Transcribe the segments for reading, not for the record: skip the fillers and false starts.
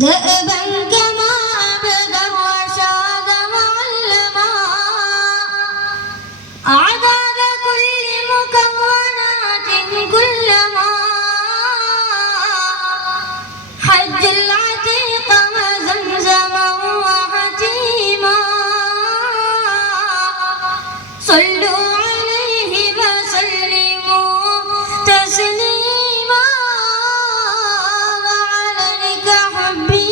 دأبا كما أبدى وشاد معلما أعداد كل مكونات كلما حج العتيق وزمزما وحتيما صلوا عليه وسلموا تسليما وعليك حبي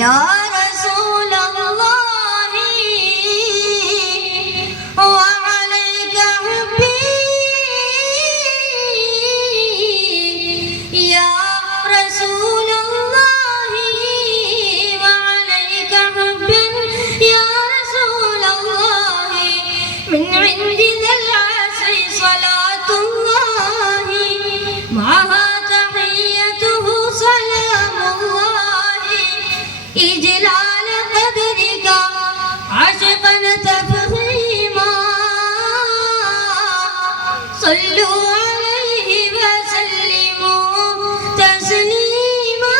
يا رسول الله وعليك حبي يا رسول الله وعليك حبا يا رسول الله من عند ذا العصر صلاة الله معها تحيته سلام الله إجلال قدرك عشقا تفخيما صلوا عليه وسلموا تسليما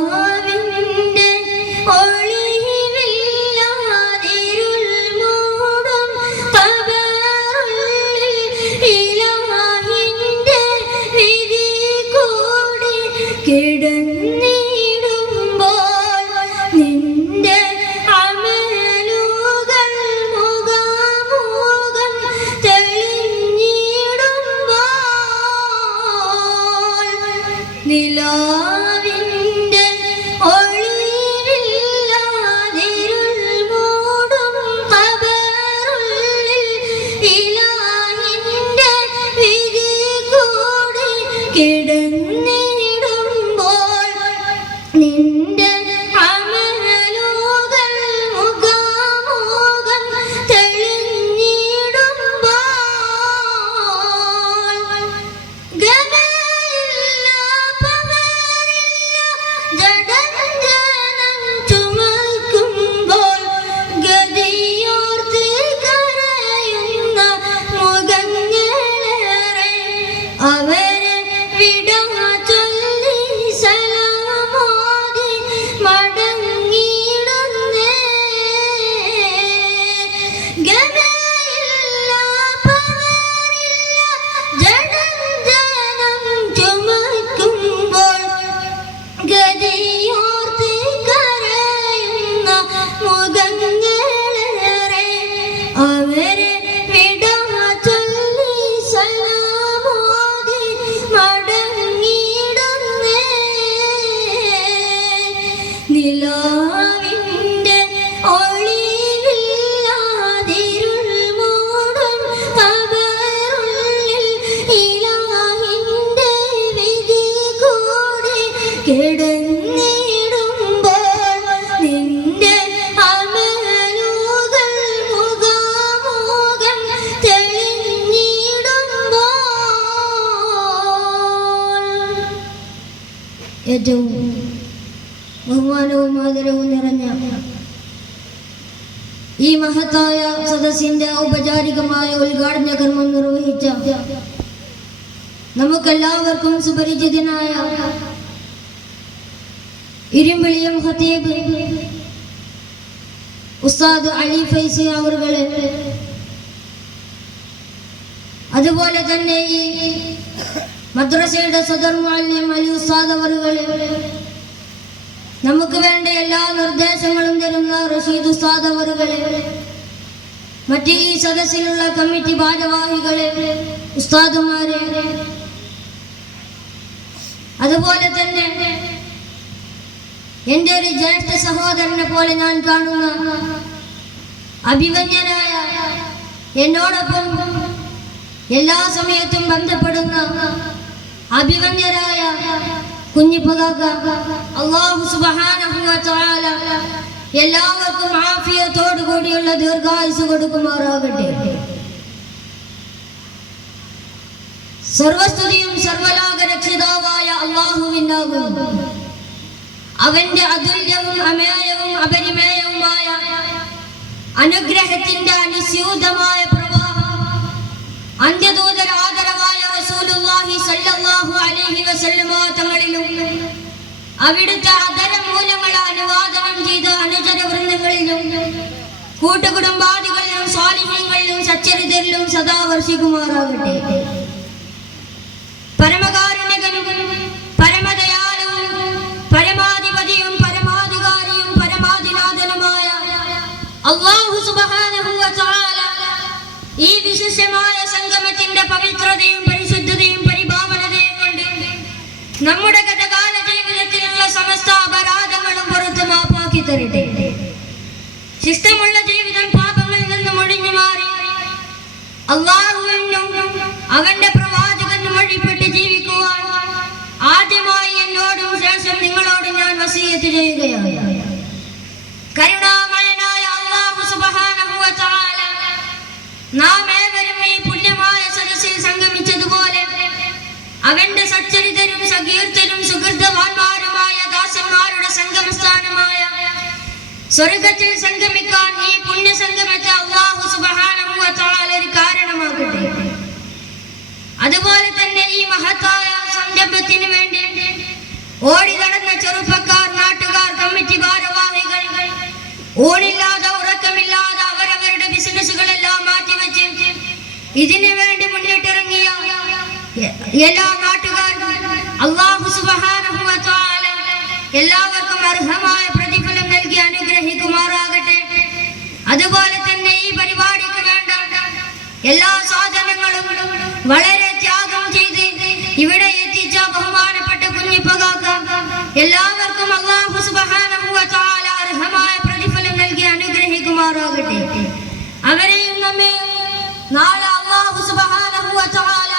നിലാവിന്റെ ഒളിവില്ലാതിരുൾ മൂടും ഖബറുള്ളിൽ ഇലാഹിന്റെ വിധി കൂടി കിടന്നിടുമ്പോൾ നിന്റെ അമലുകൾ മുഖാമുഖം തെളിഞ്ഞിടുമ്പോൾ നിലാവിന്റെ ഒളിവില്ലാതിരുൾ മൂടും ഖബറുള്ളിൽ ഇലാഹിന്റെ വിധി കൂടി കിടന്നിടുമ്പോൾ നിന്റെ അമലുകൾ മുഖാമുഖം തെളിഞ്ഞിടുമ്പോൾ ഗമയില്ല പവറില്ല ജഡഞ്ജനം ചുമക്കുമ്പോൾ ഗതിയോർത്ത് കരയുന്ന മുഖങ്ങളേറെ അവരെ വിട ചൊല്ലി സലാമോദി മടങ്ങിയിടുന്നേ ഗമയില്ല പവറില്ല ജഡഞ്ജനം ചുമക്കുമ്പോൾ ഗതിയോർത്ത് കരയുന്ന മുഖങ്ങളേറെ അവരെ വിട ചൊല്ലി സലാമോദി മടങ്ങിയിടുന്നേ നിലാവിന്റെ ഒളിവില്ലാതിരുൾ മൂടും ഖബറുള്ളിൽ ഇലാഹിന്റെ വിധി കൂടി കിടന്നിടുമ്പോൾ നിന്റെ അമലുകൾ മുഖാമുഖം തെളിഞ്ഞിടുമ്പോൾ ഏറ്റവും ബഹുമാനവും ആദരവും നിറഞ്ഞ ഈ മഹത്തായ സദസ്സിന്റെ ഔപചാരികമായ ഉദ്ഘാടന കർമ്മം നിർവഹിച്ച നമുക്കെല്ലാവർക്കും സുപരിചിതനായ ഇരുമ്പിളിയം ഖതീബ് ഉസ്താദ് അലി ഫൈസി അവറുകളെ, അതുപോലെ തന്നെ ഈ മദ്രസയുടെ സദർ മുഅല്ലിം അലി ഉസ്താദ് അവറുകളെ, നമുക്ക് വേണ്ട എല്ലാ നിർദ്ദേശങ്ങളും തരുന്ന റഷീദ് ഉസ്താദ് അവറുകളെ, മറ്റ് ഈ സദസ്സിലുള്ള കമ്മിറ്റി ഭാരവാഹികളെ, ഉസ്താദുമാരെ, അതുപോലെ തന്നെ എൻ്റെ ഒരു ജ്യേഷ്ഠ സഹോദരനെ പോലെ ഞാൻ കാണുന്ന അഭിമന്യനായ, എന്നോടൊപ്പം എല്ലാ സമയത്തും ബന്ധപ്പെടുന്ന അഭിമന്യരായ കുഞ്ഞിപ്പകാക്ക, അല്ലാഹു സുബ്ഹാനഹു വ തആല എല്ലാവർക്കും ആഫിയത്തോടു കൂടിയുള്ള ദീർഘായുസ് കൊടുക്കുമാറാകട്ടെ. സർവസ്തുതിയും സർവലോക രക്ഷിതാവായ അല്ലാഹുവിനാകുന്നു. അവന്റെ അതുല്യവും അമേയവും അപരിമേയവുമായ അനുഗ്രഹത്തിന്റെ അനുസ്യൂതമായ പ്രവാഹം അന്ത്യദൂതർ ആദരവായ റസൂലുള്ളാഹി സ്വല്ലല്ലാഹു അലൈഹി വസല്ലമ തങ്ങളിലും അവിടുത്തെ ആദരമൂല്യങ്ങൾ അനുവാദനം ചെയ്ത അനുചരവൃന്ദങ്ങളിലും കൂട്ടുകുടുംബാദികളിലും സ്വാലിഹീങ്ങളിലും സച്ചരിതരിലും സദാ വർഷിക്കുമാറാകട്ടെ. പരമകാരുണ്യകനും പരമദയാലുവും പരമാധിപതിയും പരമാധികാരിയും പരമാധിനാഥനുമായ അല്ലാഹു സുബ്ഹാനഹു വ തആല ഈ വിശിഷ്ടമായ സംഗമത്തിന്റെ പവിത്രതയും പരിശുദ്ധതയും പരിപാവനതയും കൊണ്ട് നമ്മുടെ ഗതകാല ജീവിതത്തിലുള്ള സമസ്ത അപരാധങ്ങളും പുറത്തു മാപ്പാക്കി തരട്ടെ. ശിഷ്ടമുള്ള ജീവിതം പാപങ്ങളിൽ നിന്നും ഒഴിഞ്ഞു മാറി അല്ലാഹുവിനും അവന്റെ പ്രവാചകനും വഴിപ്പെട്ട് ജീവിക്കുവാൻ ആദ്യമായി എന്നോടും ശേഷം നിങ്ങളോടും ഞാൻ വസിയത്ത് ചെയ്യുകയാണ്. കരുണാമയനായ അല്ലാഹു സുബ്ഹാനഹു വ തആല നാം ഏവരും ഈ പുണ്യമായ സദസ്സിൽ സംഗമിച്ചതുപോലെ അവന്റെ സച്ചരിതരും സകീർത്തരും സുഹൃതവാന്മാരുമായ ദാസന്മാരുടെ സംഗമസ്ഥാനമായ സ്വർഗത്തിൽ സംഗമിക്കാൻ ഈ പുണ്യ സംഗമത്തെ അല്ലാഹു സുബ്ഹാനഹു വ തആല ഒരു കാരണമാകട്ടെ. അതുപോലെ തന്നെ ഈ മഹത്തായ സംരംഭത്തിന് വേണ്ടി ഓടി നടന്ന ചെറുപ്പക്കാർ, നാട്ടുകാർ, കമ്മിറ്റി ഭാരവാഹികൾ, ഊണില്ലാതെ ഉറക്കമില്ലാതെ അവരവരുടെ ബിസിനസ്സുകളെല്ലാം മാറ്റിവെച്ച് ഇതിനു വേണ്ടി മുന്നിട്ടിറങ്ങിയ എല്ലാ നാട്ടുകാർക്കും അല്ലാഹു സുബ്ഹാനഹു വ തആല എല്ലാവർക്കും അർഹമായ പ്രതിഫലം നൽകി അനുഗ്രഹിക്കുമാറാകട്ടെ. അതുപോലെ തന്നെ ഈ പരിപാടിക്ക് വേണ്ട എല്ലാ സാധനങ്ങളും വളരെ ത്യാഗം ചെയ്ത് ഇവിടെ എത്തിച്ച ബഹുമാനപ്പെട്ട കുഞ്ഞിപ്പകാക്ക എല്ലാവർക്കും അല്ലാഹു സുബ്ഹാനഹു വ തആല അർഹമായ പ്രതിഫലം നൽകി അനുഗ്രഹിക്കുമാറാകട്ടെ. അവരെയും നമ്മെയും നാളെ അല്ലാഹു സുബ്ഹാനഹു വ തആല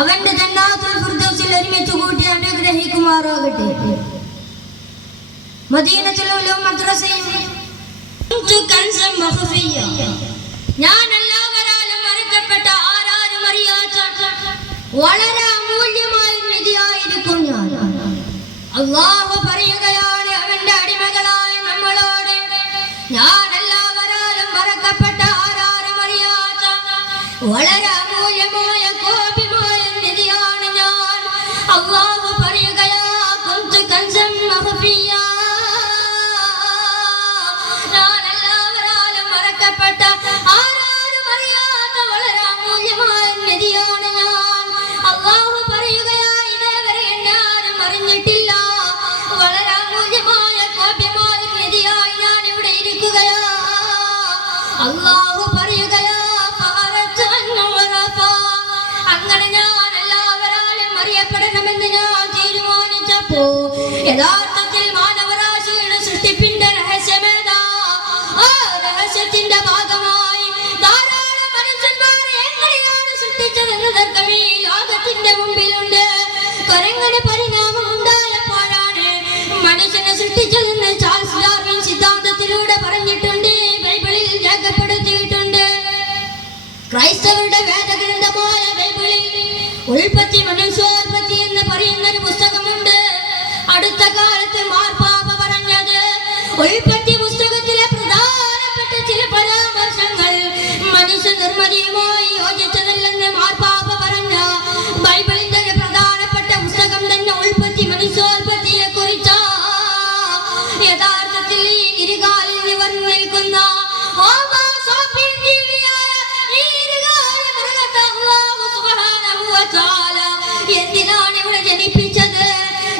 അവന്റെ ജന്നാത്തുൽ ഫിർദൗസിൽ ഒരുമിച്ച് കൂട്ടി അനുഗ്രഹിക്കുമാറാകട്ടെ. മദീനത്തുൽ ഉലൂം മദ്രസയിൽ ഞാൻ എല്ലാവരാലും മറക്കപ്പെട്ട ആരാരും അറിയാത്ത വളരെ അമൂല്യമായ നിധിയായിരിക്കും ഞാൻ. അല്ലാഹു പറയുകയാണ് അവന്റെ അടിമകളായ നമ്മളോട്, ഞാൻ എല്ലാവരാലും മറക്കപ്പെട്ട ആരാരും അറിയാത്ത വളരെ അമൂല്യമായ കോപിമായ നിധിയാണ് ഞാൻ. അല്ലാഹു പറയുകയാ കുന്തു കൻസം മഖ്ഫിയ, ഞാൻ എല്ലാവരാലും മറക്കപ്പെട്ട ആരാരും അറിയാത്ത വളരെ അമൂല്യമായ നിധിയാണ് ഞാൻ. അല്ലാഹു പറയുകയാ ഇതേവരെ എന്നാരും അറിഞ്ഞിട്ടില്ല, വളരെ അമൂല്യമായ കോപ്യമായ നിധിയായി ഞാൻ ഇവിടെ ഇരിക്കുകയാ. അല്ലാഹു പറയുകയാ അങ്ങനെ ഞാൻ എല്ലാവരാലും അറിയപ്പെടണമെന്ന് ഞാൻ തീരുമാനിച്ചപ്പോ യഥാർത്ഥത്തിൽ മാനവരാശിയുടെ സൃഷ്ടിപ്പിന്റെ രഹസ്യമേതാ? ആ രഹസ്യത്തിന്റെ ഭാഗമായി ധാരാളം മനുഷ്യന്മാരെ എങ്ങനെയാണ് സൃഷ്ടിച്ചതെന്നതൊക്കെ ഈ ലോകത്തിന്റെ മുമ്പിലുണ്ട്. കൊരങ്ങനെ പരിണാമം ഉണ്ടായപ്പോഴാണ് മനുഷ്യനെ സൃഷ്ടിച്ചതെന്ന് ചാൾസ് ഡാർവിൻ സിദ്ധാന്തത്തിലൂടെ പറഞ്ഞിട്ടുണ്ട്, ബൈബിളിൽ രേഖപ്പെടുത്തിയിട്ടുണ്ട്. ക്രൈസ്തവരുടെ വേദഗ്രന്ഥമായ ബൈബിളിൽ ഉൽപ്പത്തി മനുഷ്യോൽപ്പത്തി എന്ന് പറയുന്ന ഒരു പുസ്തകമുണ്ട്. അടുത്ത കാലത്ത് മാർപ്പാപ്പ പറഞ്ഞത് ഉൽപ്പത്തി പുസ്തകത്തിലെ പ്രധാനപ്പെട്ട ചില പരാമർശങ്ങൾ മനുഷ്യ നിർമ്മിതിയുമായി യോജിച്ചതല്ലെന്ന് മാർപ്പാപ്പ പറഞ്ഞ ബൈബിളിന്റെ ഒരു പ്രധാനപ്പെട്ട പുസ്തകം തന്നെ ഉൽപ്പത്തി മനുഷ്യോൽപ്പത്തിയെ കുറിച്ചാ. യഥാർത്ഥത്തിൽ ഈ ഇരുകാലിൽ നിവർന്നു നിൽക്കുന്ന എന്തിനാണ് ഇവിടെ ജനിപ്പിച്ചത്?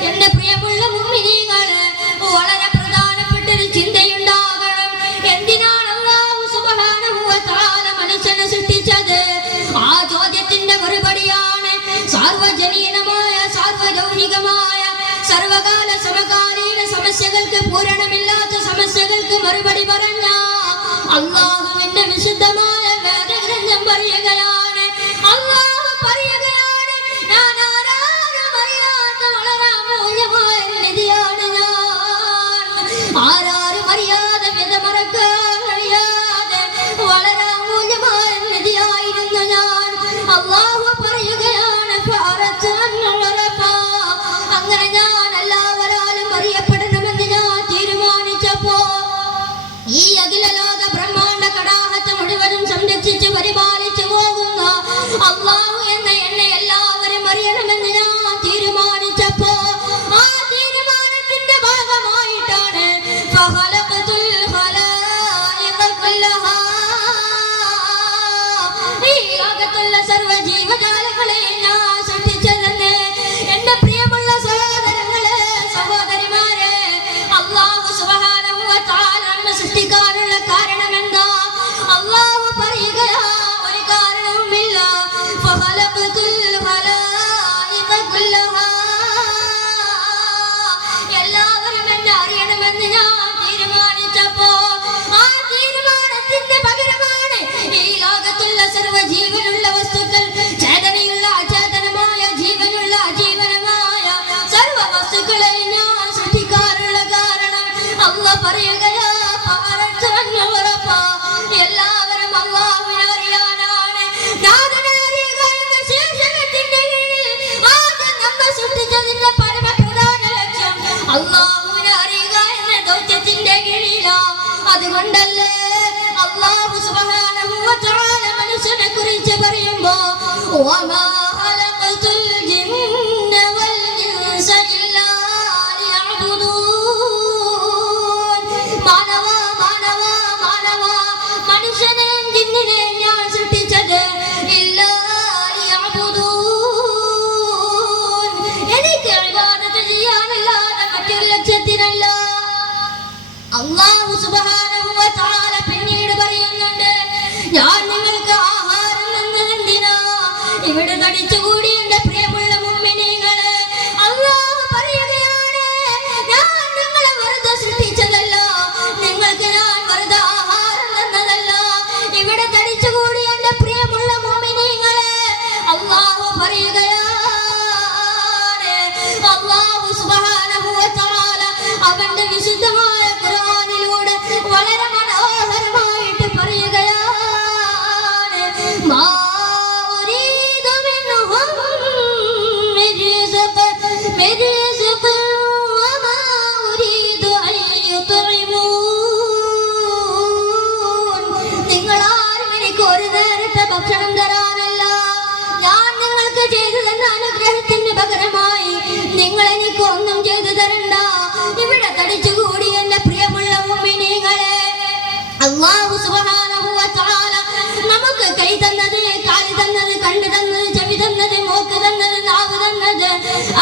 എന്റെ പ്രിയമുള്ള മുഅ്മിനീങ്ങളെ, വളരെ പ്രധാനപ്പെട്ട ഒരു ചിന്തയുണ്ടാകണം. എന്തിനാണ് അല്ലാഹു സുബ്ഹാനഹു വ തആല മനുഷ്യനെ സൃഷ്ടിച്ചത്? ആ ചോദ്യത്തിന്റെ മറുപടിയാണ് സാർവജനീനമായ സാർവലൗകികമായ സർവകാല സമകാലീന സമസ്യകൾക്ക് പൂരണമില്ലാത്ത സമസ്യകൾക്ക് മറുപടി പറഞ്ഞ അല്ലാഹുവിന്റെ വിശുദ്ധമായ വേദഗ്രന്ഥം പറയുകയാണ്. അല്ലാഹു പറയുകയാണ്, ഞാൻ ആരാരും അറിയാത്ത വളരെ അമൂല്യമായ നിധിയാണ് ഞാൻ. ആരാരും അറിയാതെ വിധമറക്കാൻ കഴിയാതെ വളരെ അമൂല്യമായ നിധിയായിരുന്നു ഞാൻ. അല്ലാഹു പറയുകയാണ്, അങ്ങനെ ഞാൻ എല്ലാവരാലും അറിയപ്പെടണമെന്ന് ഞാൻ തീരുമാനിച്ചപ്പോ ഈ അഖില ലോക ബ്രഹ്മാണ്ഡ കടാഹത്തെ മുഴുവനും സംരക്ഷിച്ച് പരിപാലിച്ചു പോകുന്ന സർവ്വ ജീവജാലങ്ങളെയും ഞാൻ സൃഷ്ടിച്ചതെന്ന് എന്റെ പ്രിയമുള്ള സഹോദരങ്ങളെ സഹോദരിമാരെ, അല്ലാഹു സുബ്ഹാനഹു വ തആല നമ്മെ സൃഷ്ടിക്കാനുള്ള കാരണം എന്താ? അല്ലാഹു പറയുകയാ, ഒരു കാരണവുമില്ല. ഫഖലഖതുൽ ഖലായിഖ കുല്ലഹാ, എല്ലാവരും എന്നെ അറിയണമെന്ന് ഞാൻ തീരുമാനിച്ചപ്പോ ആ തീരുമാനത്തിന്റെ പകരമാണ് ഈ ലോകത്തുള്ള സർവ്വ ജീവനുള്ള വസ്തുക്കൾ, ചേതനയുള്ള അചേതനമായ, ജീവനുള്ള അജീവനമായ സർവ്വ വസ്തുക്കളെ ഞാൻ സൃഷ്ടിക്കാനുള്ള കാരണം അല്ലാഹ് പറയുകയാ, എല്ലാവരും അല്ലാഹുവിനെ അറിയാനാണ്. ആദ്യം നമ്മെ സൃഷ്ടിച്ചതിന്റെ പരമപ്രധാന ലക്ഷ്യം അല്ലാഹുവിനെ അറിയുക എന്ന ദൗത്യത്തിന്റെ കീഴിലാ. അതുകൊണ്ടല്ലേ അല്ലാഹു സുബ്ഹാനഹു വ തആല മനുഷ്യനെ കുറിച്ച് പറയുമ്പോ വമാ ഖലഖതുൽ ജിന്ന വൽ ഇൻസ ഇല്ലാ ലിയഅ്ബുദൂൻ. മാനവാ മാനവാ മാനവാ, മനുഷ്യനെയും ജിന്നിനെയും ഞാൻ സൃഷ്ടിച്ചത് ഇല്ലാ ലിയഅ്ബുദൂൻ, എനിക്ക് ഇബാദത്ത് ചെയ്യാനല്ലാതെ മറ്റൊരു ലക്ഷ്യത്തിനല്ല. അല്ലാഹു സുബ്ഹാനഹു വ തആല പിന്നീട് പറയുന്നുണ്ട്, ഞാൻ നിങ്ങൾക്ക് ആഹാരം തന്നതെന്തിനാ? ഇവിടെ തടിച്ചുകൂടി എന്റെ പ്രിയമുള്ള മുഅ്മിനീങ്ങളെ, അല്ലാഹു പറയുകയാണ്, ഞാൻ നിങ്ങളെ വെറുതെ സൃഷ്ടിച്ചതല്ല, നിങ്ങൾക്ക് ഞാൻ വെറുതെ ആഹാരം തന്നതല്ല. ഇവിടെ തടിച്ചുകൂടി എന്റെ പ്രിയമുള്ള മുഅ്മിനീങ്ങളെ, അല്ലാഹു പറയുകയാണ്, അല്ലാഹു സുബ്ഹാനഹു വ തആല അവന്റെ വിശുദ്ധമായ ഖുർആനിലൂടെ വളരെ മനോഹരമായിട്ട് പറയുകയാണ്, മാ ഉരീദു മിൻഹും മിൻ റിസ്ഖ് വമാ ഉരീദു അൻ യുത്ഇമൂൻ. നിങ്ങളാരും എനിക്ക് ഒരു നേരത്തെ ഭക്ഷണം തരാനല്ല, ഞാൻ നിങ്ങൾക്ക് ചെയ്തു തന്ന അനുഗ്രഹത്തിന് പകരമായി നിങ്ങൾ എനിക്ക് ഒന്നും ചെയ്തു തരണ്ട. ഇവിടെ തടിച്ചുകൂടി എന്റെ പ്രിയമുള്ള മുഅ്മിനീങ്ങളെ, അല്ലാഹു സുബ്ഹാനഹു വ തആല നമുക്ക് കൈ തന്നത്, കാല് തന്നത്, കണ്ണ് തന്നത്, ചെവി തന്നത്, മൂക്ക് തന്നത്, നാവ് തന്നത്,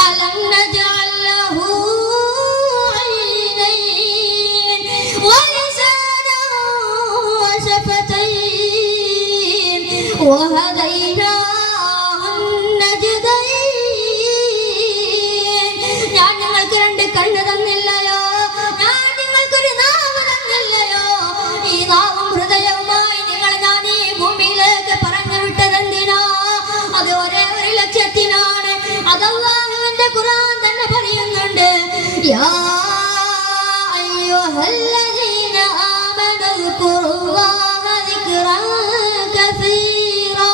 അലം നജഅൽ ലഹു ഐനൈൻ വലിസാനൻ വശഫതൈൻ വഹദൈനാഹു നജ്ദൈൻ. ഞാൻ നിങ്ങൾക്ക് രണ്ട് കണ്ണ് തന്നില്ലയോ? ഞാൻ നിങ്ങൾക്കൊരു നാവ് തന്നില്ലയോ? ഈ നാവും ഹൃദയവുമായി ഞാൻ ഈ ഭൂമിയിലേക്ക് പറഞ്ഞു വിട്ടതെന്തിനാ? അത് ഒരേ ഒരു ലക്ഷ്യത്തിനാണ്. അത് അല്ലാഹുവിന്റെ ഖുർആൻ തന്നെ പറയുന്നുണ്ട്, യാ അയ്യുഹല്ലദീന ആമനൂ ഉസ്കുറുല്ലാഹ ദിക്റൻ കസീറാ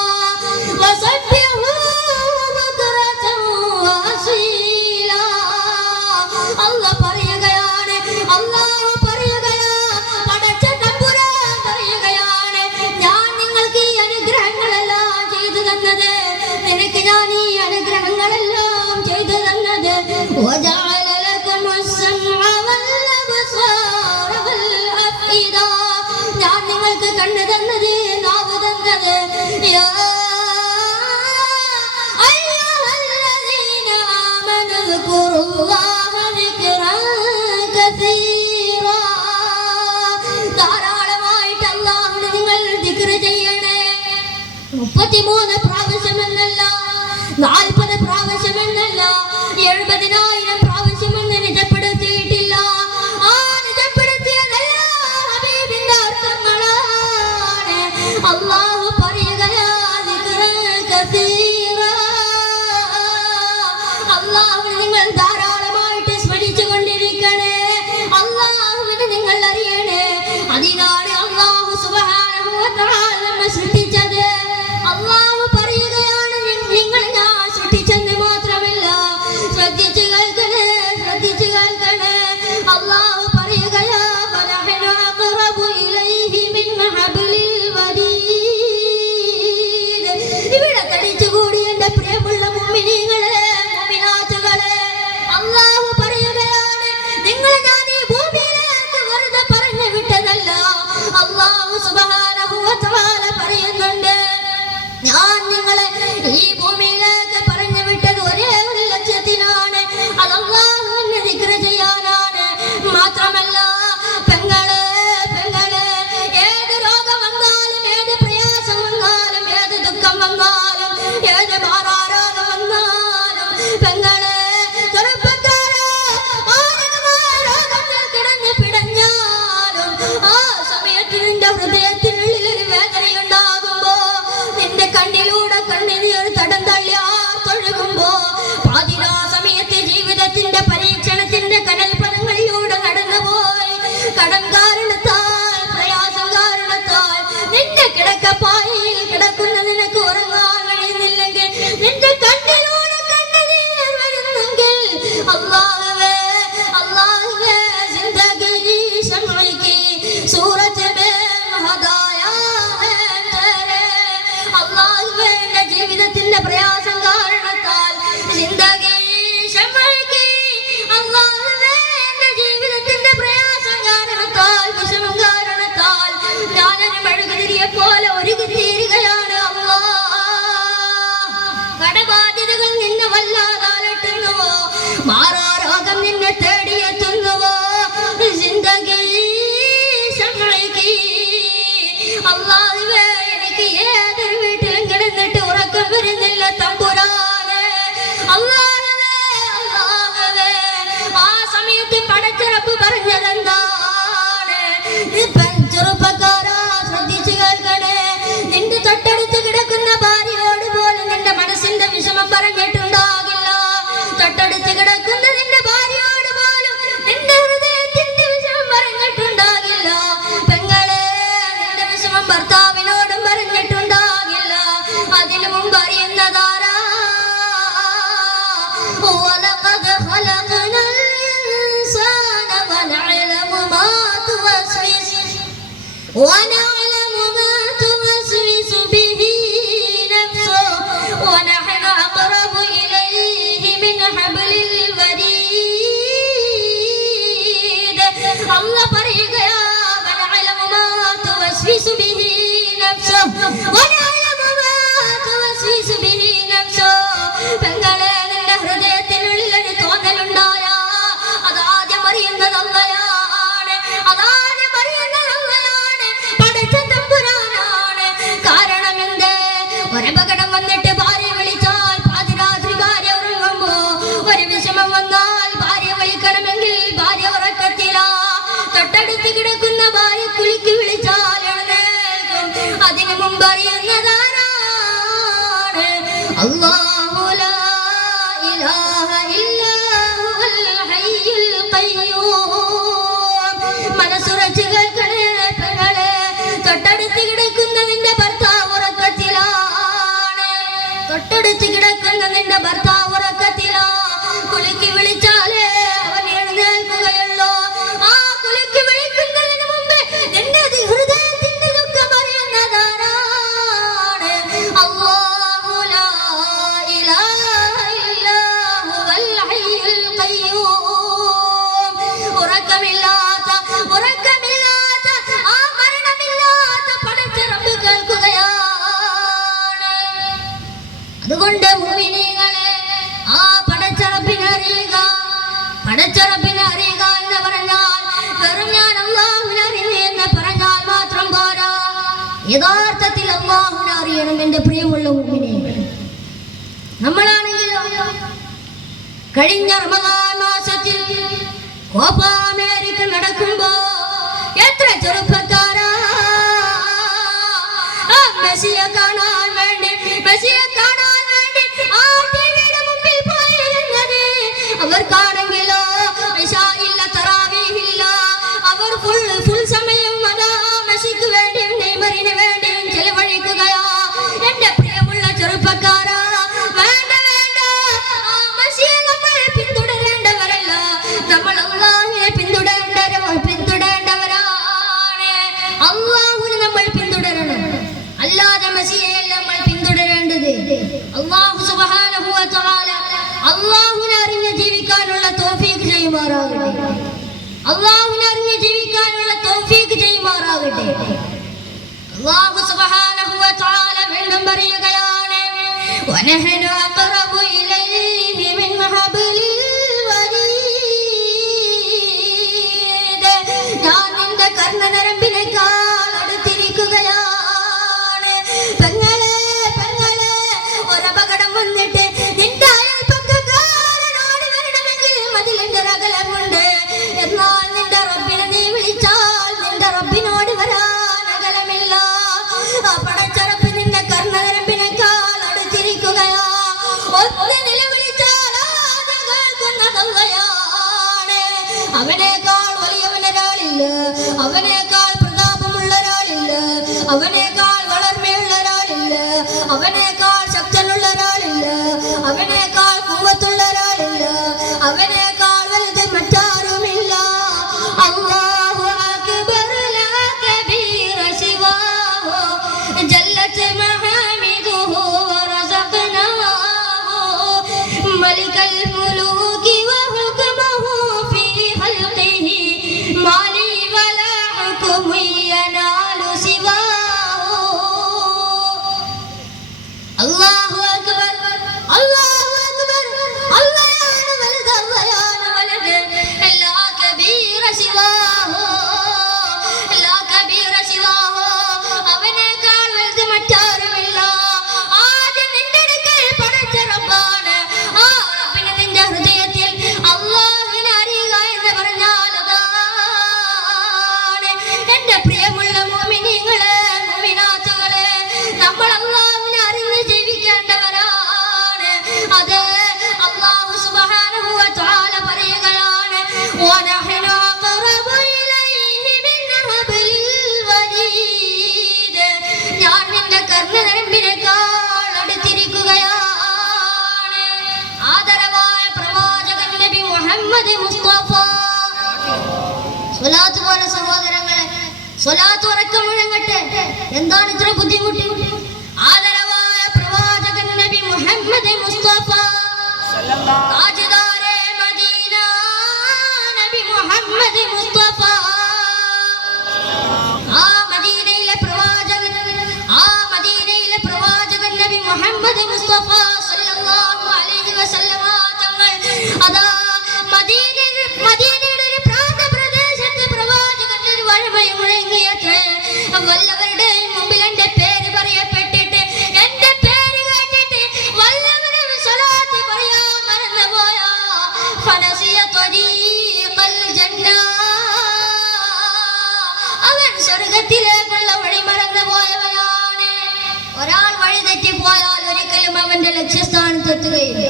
വസബ്ബിഹൂ ബുക്റതൻ വഅസീലാ. അല്ലാഹ് പറയുകയാണ്, അല്ലാഹു പറയുകയാ, പടച്ച തമ്പുരാൻ പറയുകയാണ്, ഞാൻ നിങ്ങൾക്ക് ഈ അനുഗ്രഹങ്ങളെല്ലാം ചെയ്തു തന്നത്, നിനക്ക് ഞാൻ ഈ അനുഗ്രഹങ്ങളെല്ലാം ചെയ്തു തന്നത്, വജഅല ലകുമുസ്-സമഅ വൽ-അബ്സാറ വൽ-അഫ്ഇദ, ഞാൻ നിങ്ങൾക്ക് കണ്ണ് തന്നത്, നാവ് തന്നത്. യാ അയ്യുഹല്ലദീന ആമനൂ ഉസ്കുറുല്ലാഹ ദിക്റൻ കസീറാ. ധാരാളമായിട്ട് അല്ലാഹുവിനെ നിങ്ങൾ ദിക്ർ ചെയ്യണേ. 33 പ്രാവശ്യമെന്നല്ല, 40 പ്രാവശ്യമെന്നല്ല, 70,000 പ്രാവശ്യമെന്ന് നിജപ്പെടുത്തിയിട്ടില്ല. ആ നിജപ്പെടുത്തിയതെല്ലാം ഹബീബിന്റെ അർത്ഥങ്ങളാണ്. അല്ലാഹു പറയുകയാ, ദിക്റൻ കസീറാ. അല്ലാഹുവിനെ നിങ്ങൾ ധാരാളമായിട്ട് സ്മരിച്ചു കൊണ്ടിരിക്കണേ. അല്ലാഹുവിനെ നിങ്ങൾ അറിയണേ. അതിനാണ് അല്ലാഹു സുബ്ഹാനഹു വ തആല നമ്മെ സൃഷ്ടിച്ചത്. അല്ലാഹു പറയുകയാണ്, നിങ്ങൾ ഞാൻ സൃഷ്ടിച്ചെന്ന് മാത്രമല്ല, ശ്രദ്ധിച്ചു കേൾക്കണേ, ശ്രദ്ധിച്ചു കേൾക്കണേ. അല്ലാഹു പറയുകയാ, ഫനഹ്നു അഖ്റബു ഇലൈഹി മിൻ ഹബ്ലിൽ വരീദ്. കാരണത്താൽ പ്രയാസം കാരണത്താൽ നിന്റെ കിടക്കപ്പായയിൽ കിടക്കുന്ന നിനക്ക് ഉറങ്ങാൻ കഴിയുന്നില്ലെങ്കിൽ നിന്റെ കണ്ണിലൂടെ കണ്ണുനീർ വരുന്നെങ്കിൽ അല്ലാഹുവേ അല്ലാഹുവേ ജിന്ദഗി ശംഇകി സൂറത്ത് മേ മഹദായ അല്ലാഹുവേ എന്റെ ജീവിതത്തിന്റെ പ്രയാസം കാരണത്താൽ ജിന്ദഗി ശംഇകി അല്ലാഹുവേ എന്റെ ജീവിതത്തിന്റെ പ്രയാസം കാരണത്താൽ വിഷമം കാരണത്താൽ ഞാനൊരു മെഴുകുതിരിയെ പോലെ ഒരുങ്ങി തീരുകയാണ് അല്ലാ. കടബാധ്യതകൾ നിന്നെ വല്ലാതാലട്ടുന്നുവോ, മാറാരോഗം നിന്നെ തേടിയെത്തുന്നുവോ, ജിന്ദഗി ശംഇകി അല്ലാഹുവേ എനിക്ക് ഏതൊരു വീട്ടിലും കിടന്നിട്ട് ഉറക്കം വരുന്നില്ല തമ്പുരാനെ. അല്ലാഹുവേ അല്ലാഹുവേ ആ സമയത്ത് പടച്ചിറപ്പ് പറഞ്ഞതെന്താണ്? ചെറുപ്പക്കാരാ ശ്രദ്ധിച്ചു കേൾക്കണേ. നിന്റെ തൊട്ടടുത്ത് കിടക്കുന്ന ഭാര്യയോട് പോലും നിന്റെ മനസ്സിന്റെ വിഷമം പറഞ്ഞിട്ടുണ്ടാകില്ല. തൊട്ടടുത്ത് കിടക്കുന്ന നിന്റെ ഭാര്യയോട് പോലും നിന്റെ ഹൃദയത്തിന്റെ വിഷമം പറഞ്ഞിട്ടുണ്ടാകില്ല. പെങ്ങളെ നിന്റെ വിഷമം ഭർത്താവിനോടും പറഞ്ഞിട്ടുണ്ടാകില്ല. അതിനു മുമ്പ് അറിയുന്നതാരാ? وَلَقَدْ خَلَقْنَا الْإِنسَانَ وَنَعْلَمُ مَا توسوس به نفسه وَنَحْنُ أَقْرَبُ إِلَيْهِ مِنْ حَبْلِ الْوَرِيدِ. അല്ലാഹ് പറയുകയാ وَنَعْلَمُ مَا توسوس به نفسه وَنَعْلَمُ مَا توسوس به نفسه. പെങ്ങളെ നിന്റെ ഹൃദയത്തിനുള്ളിൽ ഒരു തോന്നലുണ്ടായ അതാദ്യം അറിയുന്നത് അല്ലാഹയാണ്. അതാദ്യം അറിയുന്നത് അല്ലാഹയാണ്. പടച്ച തമ്പുരാനാണ്. കാരണം എന്ത്? ഒരപകടം വന്നിട്ട് ഭാര്യ വിളിച്ചാൽ പാതിരാത്രി ഭാര്യ ഉറങ്ങുമ്പോ ഒരു വിഷമം വന്നാൽ ഭാര്യ വിളിക്കണമെങ്കിൽ ഭാര്യ ഉറക്കത്തില്ല. തൊട്ടടുത്ത് കിടക്കുന്ന ഭാര്യ കുളിക്ക് വിളിച്ചാൽ എഴുന്നേൽക്കും. അതിനു മുമ്പ് അറിയുന്നതാരാണ്? അല്ലാഹു ലാ ഇലാഹ ഇല്ലാ ഹുവൽ ഹയ്യുൽ ഖയ്യൂം. മനസ്സുറച്ച് കേൾക്കണേ പെങ്ങളെ. തൊട്ടടുത്ത് കിടക്കുന്ന നിന്റെ ഭർത്താവ് ഉറക്കത്തിലാണ്. തൊട്ടടുത്ത് കിടക്കുന്ന നിന്റെ ഭർത്താവ് ഉറക്കത്തിലാ. കുലുക്കി വിളിച്ചാലേ അവൻ എഴുന്നേൽക്കുകയുള്ളൂ. ആ കുലുക്കി വിളിക്കുന്നതിന് മുമ്പ് നിന്റെ ഹൃദയത്തിന്റെ ദുഃഖം അറിയുന്നതാണ്. അല്ലാഹു ലാ ഇലാഹ ഇല്ലാ ഹുവൽ ഹയ്യുൽ ഖയ്യൂം. ഉറക്കമില്ലാത്ത ആ മരണമില്ലാത്ത പടച്ച റബ്ബ് കേൾക്കുകയാണ്. അതുകൊണ്ട് മുഅ്മിനീങ്ങളെ ആ പടച്ചറപ്പിനെ അറിയുക. പടച്ചറപ്പിനെ അറിയുക എന്ന് പറഞ്ഞാൽ വെറും ഞാൻ അല്ലാഹുവിനെ അറിയുന്നു എന്ന് പറഞ്ഞാൽ മാത്രം പോരാ. യഥാർത്ഥത്തിൽ അല്ലാഹുവിനെ അറിയണം എന്റെ പ്രിയമുള്ള മുഅ്മിനീങ്ങളെ. നമ്മളാണെങ്കിലോ കഴിഞ്ഞ റമദാൻ മാസത്തിൽ കോപ്പ അമേരിക്ക നടക്കുമ്പോ എത്ര ചെറുപ്പക്കാരാ മെസ്സിയെ കാണാൻ വേണ്ടി ആ ടിവിയുടെ മുമ്പിൽ പോയിരുന്നത്. അവർക്കാണെങ്കിലോ ഇശാഇല്ല, തറാവീഹില്ല. അവർ ഫുൾ സമയം അതാ മെസ്സിക്ക് വേണ്ടിയും നെയ്മറിന് വേണ്ടിയും ചെലവഴിക്കുകയാ. എന്റെ പ്രിയമുള്ള ചെറുപ്പക്കാരാ, വേണ്ട ആ മെസ്സിയെ നമ്മൾ പിന്തുടരേണ്ടവരല്ല. നമ്മൾ അല്ലാഹുവിനെ പിന്തുടരേണ്ടവരാണ്. അല്ലാഹുവിനെ നമ്മൾ പിന്തുടരണം. അല്ലാതെ മെസ്സിയെയല്ല നമ്മൾ പിന്തുടരേണ്ടത്. അല്ലാഹു സുബ്ഹാനഹു വ തആല അല്ലാഹുവിനെ അറിഞ്ഞ് ജീവിക്കാനുള്ള തൗഫീഖ് ചെയ്യുമാറാകട്ടെ. അല്ലാഹുവിനെ അറിഞ്ഞ് ജീവിക്കാനുള്ള തൗഫീഖ് ചെയ്യുമാറാകട്ടെ. അല്ലാഹു സുബ്ഹാനഹു വ തആല വീണ്ടും പറയുകയാണ് വനഹനു അഖറബു ഇലൈഹി മിൻ ഹബ്ലിൽ വരീദ്. ഞാൻ നിന്റെ കർണനരമ്പിനേക്കാൾ അടുത്തിരിക്കുകയാണ്. പെങ്ങളെ ഒരപകടം വന്നിട്ട് നിന്റെ അയൽപക്കക്കാരനോട് വരണമെങ്കിൽ മതിലിന്റെ അകലമുണ്ട്. എന്നാൽ നിന്റെ റബ്ബിനെ നീ വിളിച്ചാൽ നിന്റെ റബ്ബിനോട് വരാൻ അകലമില്ല. ആ പടച്ചറപ്പ് നിന്റെ കർണനരമ്പിനേക്കാൾ അടുത്തിരിക്കുകയാ. ഒന്ന് നിലവിളിച്ചാൽ ആദ്യം കേൾക്കുന്നതല്ലയാണ്. അവനേക്കാൾ വലിയവനൊരാളില്ല. അവനേക്കാൾ പ്രതാപമുള്ള ഒരാളില്ല, അവനേക്കാൾ വളർമയുള്ള ഒരാളില്ല, അവനേക്കാൾ ശക്തനുള്ള ഒരാളില്ല, അവനേക്കാൾ കുവ്വത്തുള്ള ഒരാളില്ല, അവനേക്കാൾ വലുത് മറ്റാരുമില്ല. അല്ലാഹു അക്ബർ ലാ കബീറ സിവാഹു ജല്ലത്ത് മഹാമിദുഹു വറസഖ്നാഹു മലികൽ മുലൂകി വഹുക്മുഹു ഫീ ഖൽഖിഹി മാലി വലാ ഹുക്മു യനാലു സിവാഹു. അല്ലാഹു അക്ബർ, അല്ലാഹു അക്ബർ, അല്ലാഹുവാണ് വലുത്, അല്ലാഹുവാണ് വലുത്. ലാ കബീറ സിവാഹു, ലാ കബീറ സിവാഹു, അവനേക്കാൾ വലുത് മറ്റാരുമില്ല. ആദ്യം നിന്റെ അടുക്കൽ പടച്ച റബ്ബാണ്. ആ റബ്ബിനെ നിന്റെ ഹൃദയത്തിൽ അല്ലാഹുവിനെ അറിയുക എന്ന് പറഞ്ഞാൽ അതാണ്. എന്റെ പ്രിയമുള്ള മുഅ്മിനീങ്ങളെ, മുഅ്മിനാത്തുകളെ, നമ്മൾ അല്ലാഹുവിനെ അറിഞ്ഞ് ജീവിക്കേണ്ടവരാണ്. അത് അല്ലാഹു സുബ്ഹാനഹു വ തആല പറയുകയാണ്, വനഹ്നു അഖറബു ഇലൈഹി മിൻ ഹബ്ലിൽ വരീദ്. ഞാൻ നിന്റെ കർണനരമ്പിനേക്കാൾ അടുത്തിരിക്കുകയാണ്. ആദരവായ പ്രവാചകൻ നബി മുഹമ്മദ് മുസ്തഫ. സ്വലാത്ത് പോലെ സഹോദരങ്ങളെ, സ്വലാത്ത് ഉറക്കം മുഴങ്ങട്ടെ. എന്താണ് ഇത്ര ബുദ്ധിമുട്ട്? ആദരവായ പ്രവാചകൻ നബി മുഹമ്മദ് മുസ്തഫ, താജ്ദാരെ മദീന നബി മുഹമ്മദ് മുസ്തഫ. ആ മദീനയിലെ പ്രവാചകൻ നബി മുഹമ്മദ് മുസ്തഫ സല്ലല്ലാഹു അലൈഹി വസല്ലമ തങ്ങൾ അതാ മദീനയുടെ ഒരു പ്രാന്തപ്രദേശത്ത് പ്രവാചകന്റെ ഒരു വഴമയും മുഴങ്ങിയത്രേ. വല്ലവരുടെയും മുമ്പിൽ എന്റെ പേര് പറയപ്പെട്ടിട്ട്, എന്റെ പേര് കേട്ടിട്ട് വല്ലവരും സ്വലാത്ത് പറയാൻ മറന്നുപോയാ ഫനസിയ ത്വരീഖൽ ജന്ന, അവൻ സ്വർഗത്തിലേക്കുള്ള വഴി മറന്നുപോയവനാണ്. ഒരാൾ വഴി തെറ്റിപ്പോയാൽ ഒരിക്കലും അവന്റെ ലക്ഷ്യസ്ഥാനത്ത് എത്തുകയില്ല.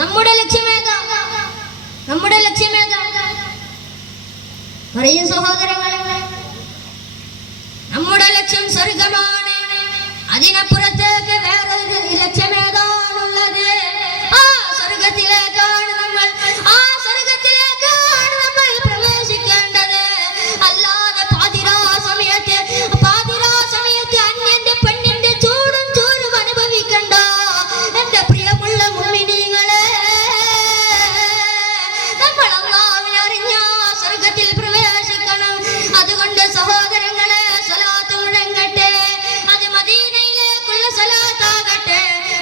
നമ്മുടെ ലക്ഷ്യമേതാ? നമ്മുടെ ലക്ഷ്യമേതാ? പറയും സഹോദരങ്ങളെ. നമ്മുടെ ലക്ഷ്യം സ്വർഗമാണ്. അതിനപ്പുറത്തേക്ക് വേറൊരു ലക്ഷ്യമേതാണുള്ളത്? ആ സ്വർഗത്തിലേക്കാണ് നമ്മൾ പ്രവേശിക്കേണ്ടത്. അല്ലാതെ പാതിരാ സമയത്ത് അന്യന്റെ പെണ്ണിന്റെ ചൂടും ചൂരും അനുഭവിക്കണ്ട. എന്റെ പ്രിയമുള്ള മുഅ്മിനീങ്ങളെ, നമ്മൾ അല്ലാഹുവിനെ അറിഞ്ഞ സ്വർഗത്തിൽ പ്രവേശിക്കണം. അതുകൊണ്ട് സഹോദരങ്ങളെ, സ്വലാത്ത് മുഴങ്ങട്ടെ. അത് മദീനയിലേക്കുള്ള സ്വലാത്താകട്ടെ,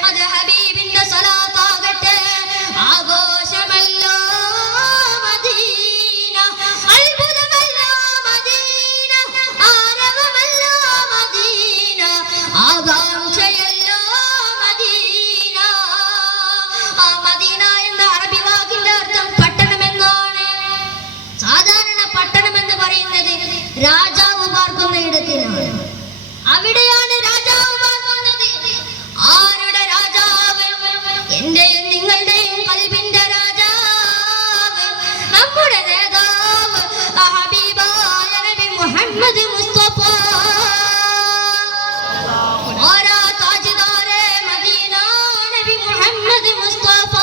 അത് ഹബീബിന്റെ സ്വലാത്താകട്ടെ. ആഘോഷമല്ലോ മദീന, അത്ഭുതമല്ലോ മദീന, ആരവമല്ലോ മദീന, ആകാംക്ഷയല്ലോ മദീന. ആ മദീന എന്ന അറബി വാക്കിന്റെ അർത്ഥം പട്ടണം എന്നാണ്. സാധാരണ പട്ടണം എന്ന് പറയുന്നത് രാജാവ് പാർക്കുന്ന ഇടത്തിനാണ്. അവിടെയാണ് രാജാവ് പാർക്കുന്നത്. ആരുടെ രാജാവ്? എന്റെയും നിങ്ങളുടെയും ഖൽബിന്റെ രാജാവ്, നമ്മുടെ നേതാവ് ഹബീബായ നബി മുഹമ്മദ് മുസ്തഫ. ഓരോ താജ്ദാരെ മദീന നബി മുഹമ്മദ് മുസ്തഫ.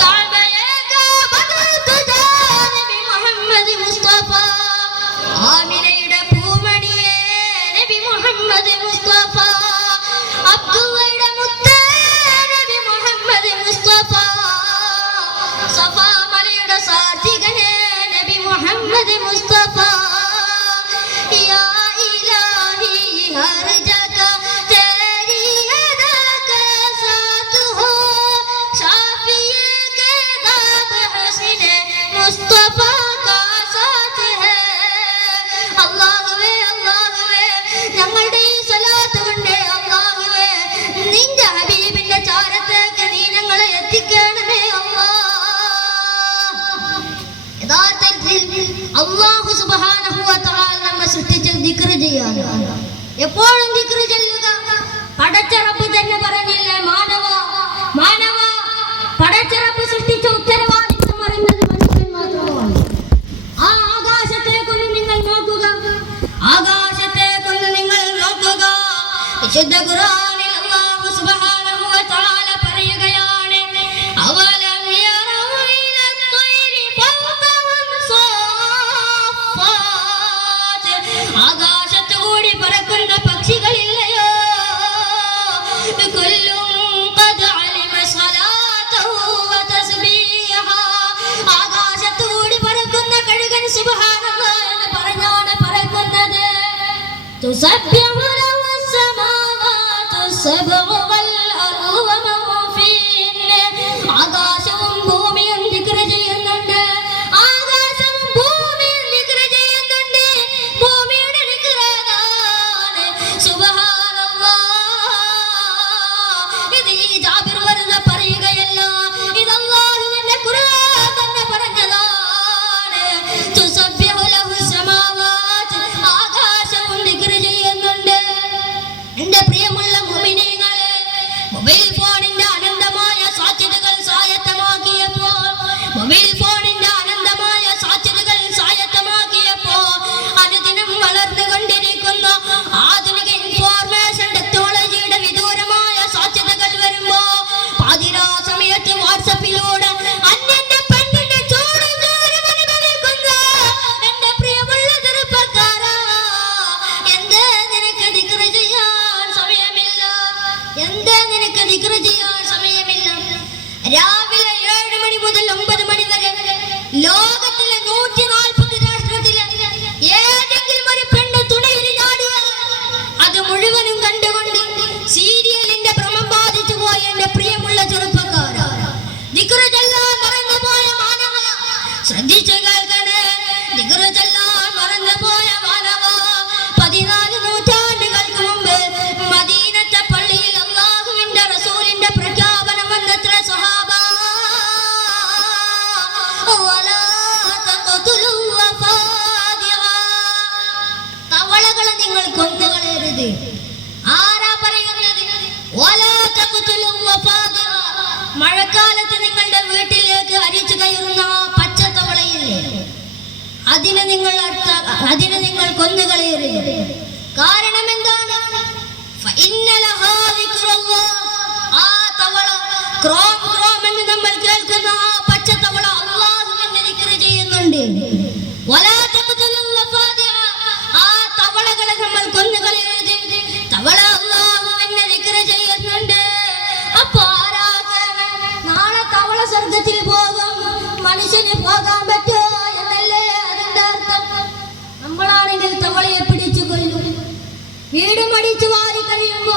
കഅബയേക ബദൽതുജ നബി മുഹമ്മദ് മുസ്തഫ. ആമിനയുടെ പൂമണിയെ നബി മുഹമ്മദ് മുസ്തഫ. അബ്ദുള്ളയുടെ മുത്തേ നബി മുഹമ്മദ് മുസ്തഫ. സഫാ മലയുടെ സാത്വികനെ നബി മുഹമ്മദ് മുസ്തഫ. യാ ഇലാഹി ഹർ ജഗ തേരി അദക സാത്ത് ഹോ, ഷാഫിയെ കെ ദാദ് ഹസ്നെ മുസ്തഫ കാ സാത്ത് ഹൈ. അല്ലാഹുവേ, അല്ലാഹുവേ, ഞങ്ങളുടെ ഈ സ്വലാത്ത് കൊണ്ട് അല്ലാഹുവേ, നിന്റെ ഹബീബിന്റെ ചാരത്തേക്ക് നീ ഞങ്ങളെ എത്തിക്കണമേ അല്ലാഹ്. യഥാർത്ഥത്തിൽ അല്ലാഹു സുബ്ഹാനഹു വ തആല നമ്മെ സൃഷ്ടിച്ചത് ദിക്ർ ചെയ്യാനാണ്. എപ്പോഴും ദിക്ർ ചൊല്ലുക. പടച്ച റബ്ബ് തന്നെ പറഞ്ഞില്ലേ, മാനവ പടച്ച റബ്ബ് സൃഷ്ടിച്ച ഉത്തരവാദിത്വം പറയുന്നത് മനുഷ്യൻ മാത്രമാണ്. ആ ആകാശത്തേക്കൊന്നും നിങ്ങൾ പരിശുദ്ധ ഖുർആനിൽ അല്ലാഹു സുബ്ഹാനഹു വ തആല പറയുകയാണ് അവലം യറൗ ഇല ത്വയ്രി ഫൗഖഹും സാഫാത്ത് ആകാശത്ത് കൂടി പറക്കുന്ന പക്ഷികളില്ലയോ കുല്ലും ഖദ് അലിമ സ്വലാതഹു വ തസ്ബീഹ ആകാശത്ത് കൂടി പറക്കുന്ന കഴുകൻ സുബ്ഹാനല്ലാഹ് എന്ന് പറഞ്ഞാണ് പറക്കുന്നത് തുസബ്ബിഹു ആകാശവും ഭൂമിയും ദിക്ർ ചെയ്യുന്നുണ്ട് ആകാശവും ഭൂമിയും ദിക്ർ ചെയ്യുന്നുണ്ട് ഭൂമിയുടെ ദിക്റാണ് സുബ്ഹാനല്ലാഹ് ഇത് ഈ ജാബിർ വെറുതെ പറയുകയല്ല ഇത് അല്ലാഹുവിന്റെ ഖുർആൻ തന്നെ പറഞ്ഞതാണ് തുസബ്ബിഹു ലഹു സമാവാത് ആകാശവും ദിക്ർ ചെയ്യുന്നുണ്ട് എന്റെ പ്രിയമുള്ള മുഅ്മിനീങ്ങളെ മൊബൈൽ ഫോണിന്റെ അനന്തമായ സാധ്യതകൾ സ്വായത്തമാക്കിയപ്പോൾ അനുദിനം വളർന്നുകൊണ്ടിരിക്കുന്ന ആധുനിക ഇൻഫോർമേഷൻ ടെക്നോളജിയുടെ വിദൂരമായ സാധ്യതകൾ വരുമ്പോ പാതിരാ സമയത്ത് വാട്സപ്പിലൂടെ അന്യന്റെ പെണ്ണിന്റെ ചൂടും ചൂരും അനുഭവിക്കുന്ന എന്റെ പ്രിയമുള്ള ചെറുപ്പക്കാരാ എന്തേ നിനക്ക് ദിക്ർ ചെയ്യാൻ സമയമില്ല എന്തേ നിനക്ക് ദിക്ർ ചെയ്യാൻ സമയമില്ല രാവിലെ 7 മണി മുതൽ 9 മണി വരെ ലോകത്തിലെ 140 രാഷ്ട്രത്തിലെ ഏതെങ്കിലും ഒരു പെണ്ണ് തുണിയിൽ ചാടിയാൽ അത് മുഴുവനും കണ്ടുകൊണ്ട് സീരിയലിന്റെ ഭ്രമം ബാധിച്ചു പോയ എന്റെ പ്രിയമുള്ള ചെറുപ്പക്കാരാ ദിക്ർ ചൊല്ലാൻ മറന്നുപോയ മാനവ ശ്രദ്ധിച്ചു കേൾക്കണേ ദിക്ർ ചൊല്ലാൻ മറന്നുപോയ മാനവ 14 നൂറ്റാണ്ടുകൾക്ക് മുമ്പ് മദീനത്തെ പള്ളിയിൽ അല്ലാഹുവിന്റെ റസൂലിന്റെ പ്രഖ്യാപനം വന്നത്ര സ്വഹാബ വലാ തഖ്തുലു വഫാദിഅ തവളകളെ നിങ്ങൾ കൊന്നുകളയരുത് ആരാ പറയുന്നത് വലാ തഖ്തുലു വഫാദിഅ മഴക്കാലത്ത് നിങ്ങളുടെ വീട്ടിലേക്ക് അരിച്ചു കയറുന്ന പച്ചത്തവളയില്ലേ അതിനെ നിങ്ങൾ കൊന്നുകളയരുത് കാരണം എന്താണ് ആ തവള ക്രോം ക്രോം എന്ന് നമ്മൾ കേൾക്കുന്ന ആ പച്ചത്തവള അല്ലാഹുവിനെ ദിക്ർ ചെയ്യുന്നുണ്ട് ആ തവളകളെ നമ്മൾ കൊന്നുകളയരുത് തവള അല്ലാഹുവിനെ ദിക്ർ ചെയ്യുന്നുണ്ട് അപ്പൊ നാളെ തവള സ്വർഗത്തിൽ പോകും മനുഷ്യന് പോകാൻ പറ്റുമോ എന്നല്ലേ അതിന്റെ അർത്ഥം നമ്മളാണെങ്കിൽ തവളയെ പിടിച്ചു കൊല്ലും വീട് മടിച്ചു വാരി കഴിയുമ്പോ